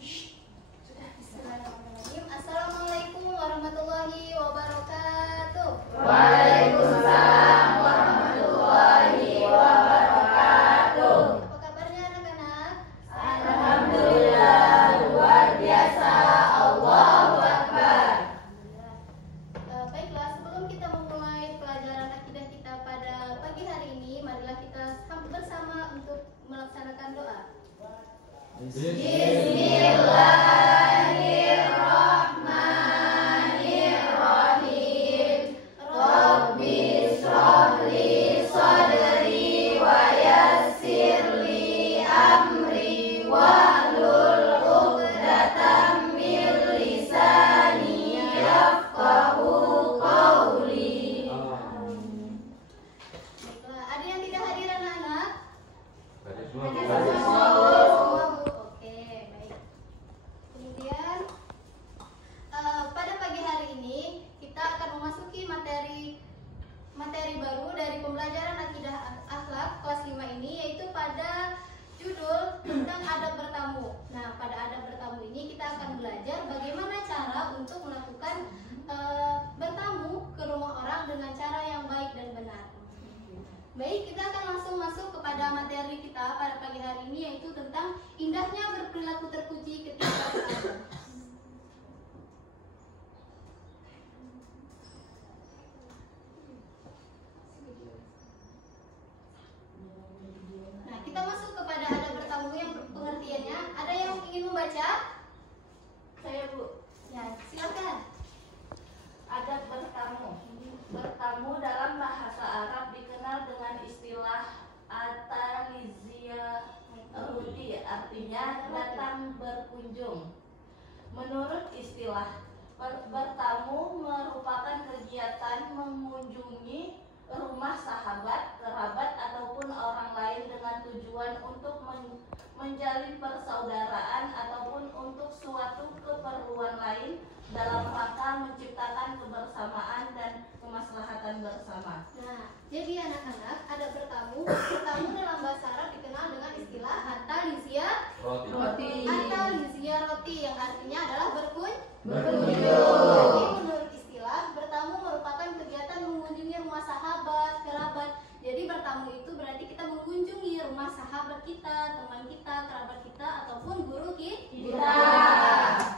Bismillahirrahmanirrahim. Assalamualaikum warahmatullahi wabarakatuh. Waalaikumsalam warahmatullahi wabarakatuh. Apa kabarnya anak-anak? Alhamdulillah, luar biasa. Allahu Akbar. Baiklah, sebelum kita memulai pelajaran akidah kita pada pagi hari ini, marilah kita sambut bersama untuk melaksanakan doa. Bismillahirrahmanirrahim. Rabbi shrahli sadri wa yassirli amri wahlul 'uqdatam min lisani yafqahu qawli. Baiklah, ada yang tidak hadir anak-anak? Hadir Hadir semua. semua, Bu. Oke, baik. Kemudian pada pagi hari ini kita akan memasuki materi baru dari pembelajaran akidah akhlak kelas 5 ini, yaitu pada judul tentang adab bertamu. Nah, pada adab bertamu ini kita akan belajar bagaimana cara untuk melakukan bertamu ke rumah orang dengan cara yang baik dan benar. Baik, kita akan langsung masuk kepada materi kita pada pagi hari ini, yaitu tentang indahnya berperilaku terpuji ketika bertamu. Nah, kita masuk kepada adab bertamu yang pengertiannya. Ada yang ingin membaca? Saya, Bu. Ya, silakan. Adab bertamu. Bertamu dalam bahasa Arab dikenal dengan istilah at-taliziyah-rudi, artinya datang berkunjung. Menurut istilah, bertamu merupakan kegiatan mengunjungi rumah sahabat, kerabat, ataupun orang lain dengan tujuan untuk menjalin persaudaraan ataupun untuk suatu keperluan lain dalam rangka menciptakan kebersamaan dan kemaslahatan bersama. Nah, jadi anak-anak, ada bertamu dalam bahasa Arab dikenal dengan istilah Roti. roti, yang artinya adalah Berkunjung. Jadi menurut istilah, bertamu merupakan kegiatan mengunjungi rumah sahabat, kerabat. Jadi bertamu itu berarti kita mengunjungi rumah sahabat kita, teman kita, kerabat kita, ataupun guru kita.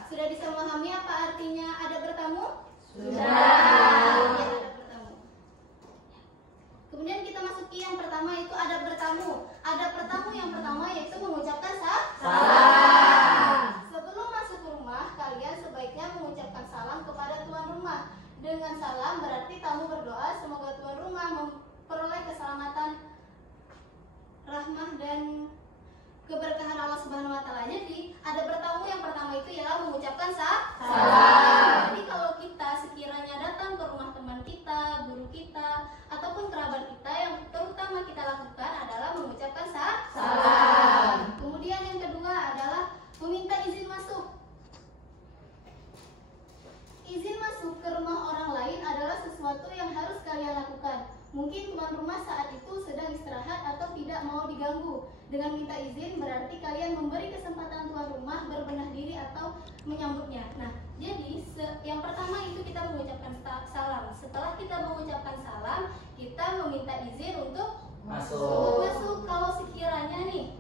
Sudah bisa memahami apa artinya ada bertamu? Sudah. Ya, ada bertamu. Kemudian kita masuki yang pertama, itu ada bertamu. Ada bertamu yang pertama yaitu mengucapkan salam. Sebelum masuk ke rumah, kalian sebaiknya mengucapkan salam kepada tuan rumah. Dengan salam berarti tamu berdoa semoga tuan rumah memperoleh keselamatan, rahmah dan keberkahan Allah Subhanahu wa taala. Jadi, ada bertamu yang pertama itu ialah mengucapkan salam. Jadi, kalau kita sekiranya datang ke rumah teman kita, guru kita, ataupun kerabat kita, yang terutama kita lakukan adalah mengucapkan salam. Kemudian yang kedua adalah meminta izin masuk. Izin masuk ke rumah orang lain adalah sesuatu yang harus kalian lakukan. Mungkin tuan rumah saat itu sedang istirahat atau tidak mau diganggu. Dengan minta izin berarti kalian memberi kesempatan tuan rumah berbenah diri atau menyambutnya. Nah, jadi yang pertama itu kita mengucapkan salam. Setelah kita mengucapkan salam, kita meminta izin untuk masuk. Kalau sekiranya nih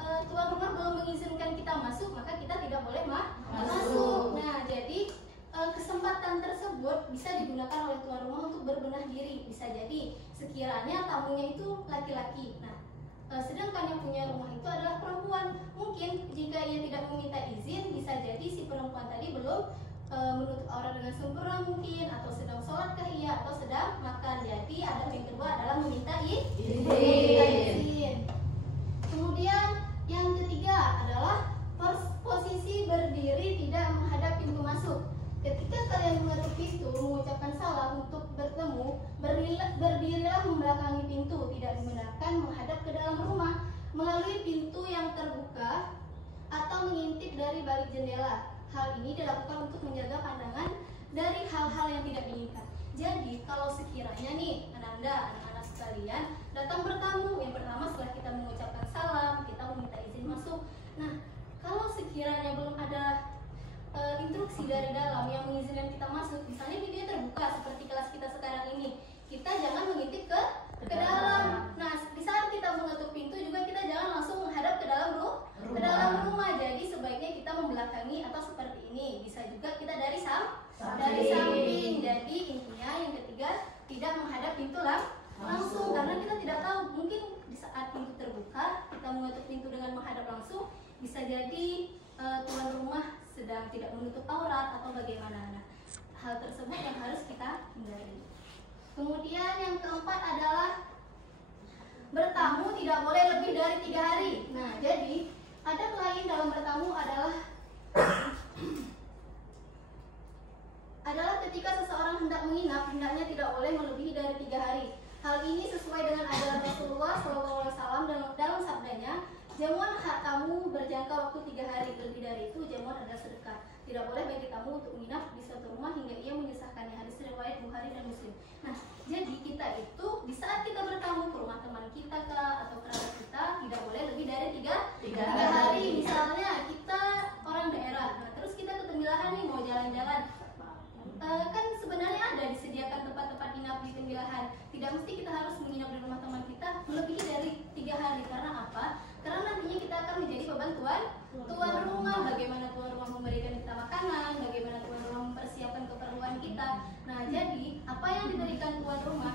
tuan rumah belum mengizinkan kita masuk, maka kita tidak boleh masuk. Nah, jadi kesempatan tersebut bisa digunakan oleh tuan rumah untuk berbenah diri. Bisa jadi sekiranya tamunya itu laki-laki. Nah, sedangkan yang punya rumah itu adalah perempuan. Mungkin jika ia tidak meminta izin, bisa jadi si perempuan tadi belum menutup aurat dengan sempurna mungkin, atau sedang sholatkah ia, atau sedang makan. Jadi adab yang kedua adalah meminta izin. Kemudian yang ketiga adalah posisi berdiri tidak menghadap pintu masuk. Ketika kalian mengetuk pintu, mengucapkan salam untuk bertemu, berdirilah membelakangi pintu. Tidak dibenarkan menghadap ke dalam rumah melalui pintu yang terbuka atau mengintip dari balik jendela. Hal ini dilakukan untuk menjaga pandangan dari hal-hal yang tidak diinginkan. Jadi, kalau sekiranya nih anak-anak sekalian datang bertamu, yang pertama setelah kita mengucapkan salam, kita meminta izin masuk. Nah, kalau sekiranya belum ada instruksi dari dalam yang mengizinkan kita masuk. Misalnya pintunya terbuka seperti kelas kita sekarang ini, kita jangan mengintip ke dalam. Nah, di saat kita mengetuk pintu juga kita jangan langsung menghadap ke dalam rumah. Jadi sebaiknya kita membelakangi atau seperti ini. Bisa juga kita dari samping. Jadi intinya yang ketiga, tidak menghadap pintu langsung, karena kita tidak tahu, mungkin di saat pintu terbuka kita mengetuk pintu dengan menghadap langsung, bisa jadi tuan rumah sedang tidak menutup aurat atau bagaimana. Nah, hal tersebut yang harus kita hindari. Kemudian yang keempat adalah bertamu tidak boleh lebih dari 3 hari. Nah, jadi adab lain dalam bertamu adalah ketika seseorang hendak menginap, hendaknya tidak boleh melebihi dari 3 hari. Hal ini sesuai dengan ajaran Rasulullah SAW dalam sabdanya, jamuan hak tamu berjangka waktu 3 hari, lebih dari itu jamuan adalah sedekah. Tidak boleh bagi tamu untuk menginap di suatu rumah hingga ia menyusahkannya. Hadis riwayat Bukhari dan Muslim. Nah, jadi kita itu di saat kita bertamu ke rumah teman kita atau kerabat kita, tidak boleh lebih dari 3 hari. Misalnya kita orang daerah, nah terus kita ke Tembilahan nih mau jalan-jalan. Kan sebenarnya ada disediakan tempat-tempat inap di Tembilahan. Tidak mesti kita harus menginap di rumah teman kita melebihi dari 3 hari. Karena apa? Karena nantinya kita akan menjadi beban tuan rumah. Bagaimana tuan rumah memberikan kita makanan, bagaimana tuan rumah mempersiapkan keperluan kita. Nah, jadi apa yang diberikan tuan rumah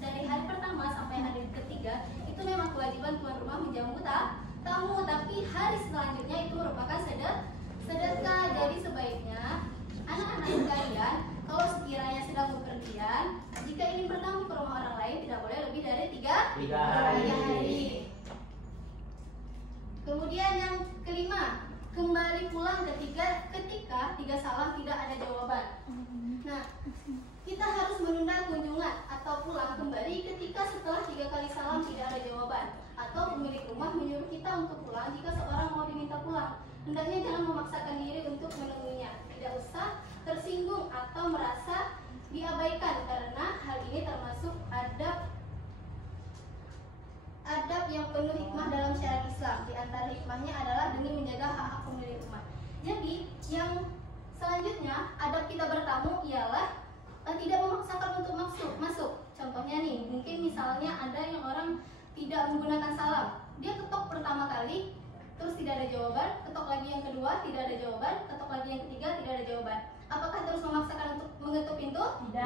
dari hari pertama sampai hari ketiga itu memang kewajiban tuan rumah menjamu tamu. Tapi hari selanjutnya itu merupakan sedekah. Jadi sebaiknya anak-anak sekalian, kalau sekiranya sedang bepergian, jika ingin bertamu ke rumah orang lain tidak boleh lebih dari 3 hari. Kemudian yang kelima, kembali pulang ketika 3 salam tidak ada jawaban. Nah, kita harus menunda kunjungan atau pulang kembali ketika setelah 3 kali salam tidak ada jawaban, atau pemilik rumah menyuruh kita untuk pulang jika seorang mau diminta pulang. Hendaknya jangan memaksakan diri untuk menemuinya. Tidak usah tersinggung atau merasa diabaikan, karena hal ini termasuk adab yang penuh hikmah dalam syariat Islam. Di antara hikmahnya adalah demi menjaga hak-hak pemilik rumah. Jadi yang selanjutnya, adab kita bertamu ialah tidak memaksakan untuk masuk. Contohnya nih, mungkin misalnya ada yang orang tidak menggunakan salam. Dia ketok pertama kali, terus tidak ada jawaban, ketok lagi yang kedua, tidak ada jawaban, ketok lagi yang ketiga, tidak ada jawaban. Apakah terus memaksakan untuk mengetuk pintu? Tidak.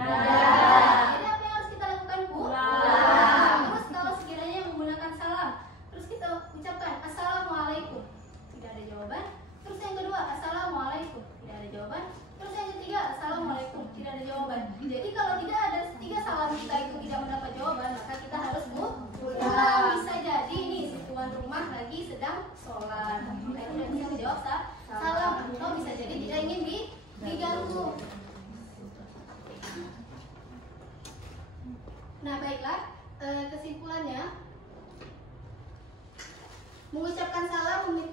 Jadi apa yang harus kita lakukan, Bu? Terus kalau sekiranya menggunakan salam, terus kita ucapkan Assalamualaikum, tidak ada jawaban. Terus yang kedua, Assalamualaikum, tidak ada jawaban. Terus yang ketiga, Assalamualaikum, tidak ada jawaban. Jadi kalau tidak ada 3 salam kita itu tidak mendapat jawaban, maka kita harus pulang. Bisa jadi nih si tuan rumah lagi sedang sholat, tidak bisa menjawab salam, atau bisa jadi tidak ingin diganggu. Nah, baiklah, kesimpulannya, mengucapkan salam,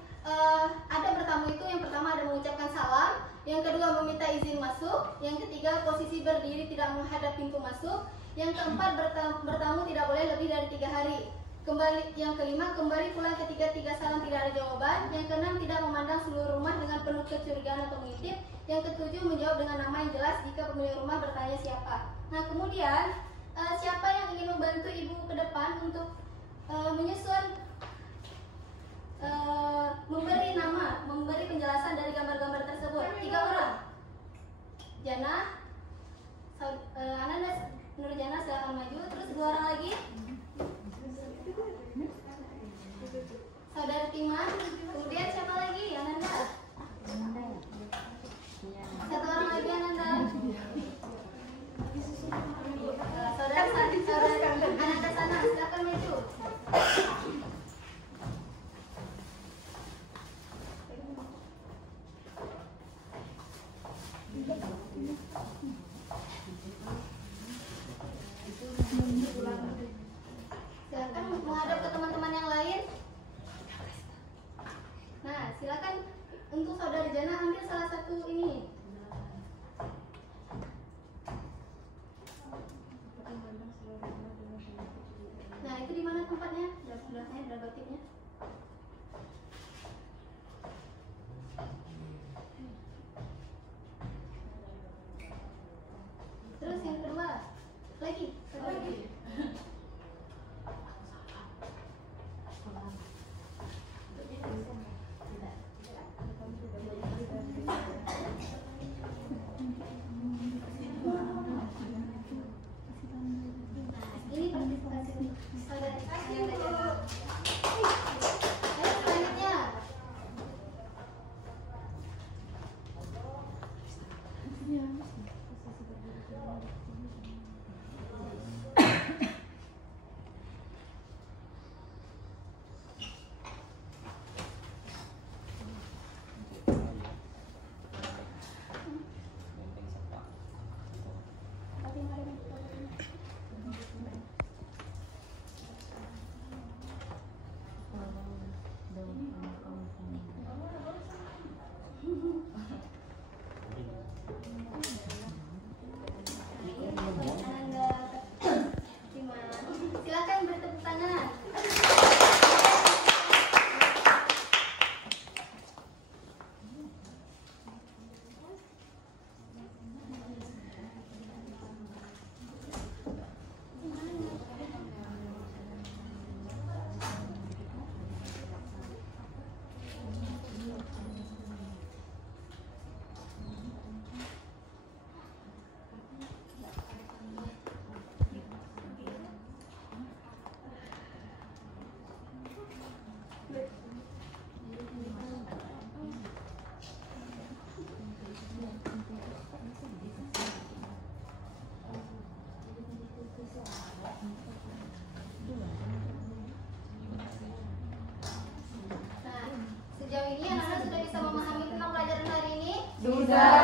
ada bertamu itu yang pertama ada mengucapkan salam, yang kedua meminta izin masuk, yang ketiga posisi berdiri tidak menghadap pintu masuk, yang keempat bertamu tidak boleh lebih dari 3 hari. Yang kelima, kembali pulang ketika 3 salam tidak ada jawaban. Yang keenam, tidak memandang seluruh rumah dengan penuh kecurigaan atau mengintip. Yang ketujuh, menjawab dengan nama yang jelas jika pemilik rumah bertanya siapa. Nah, kemudian siapa yang ingin membantu ibu ke depan untuk menyusun, memberi nama, memberi penjelasan dari gambar-gambar tersebut? 3 orang. Jana, Ananda, Nurjana silahkan maju. Terus 2 orang lagi. Saudara Timan, kemudian siapa lagi? Ananda. 1 orang lagi Ananda. Saudara Ananda sana, silakan maju. Sudah.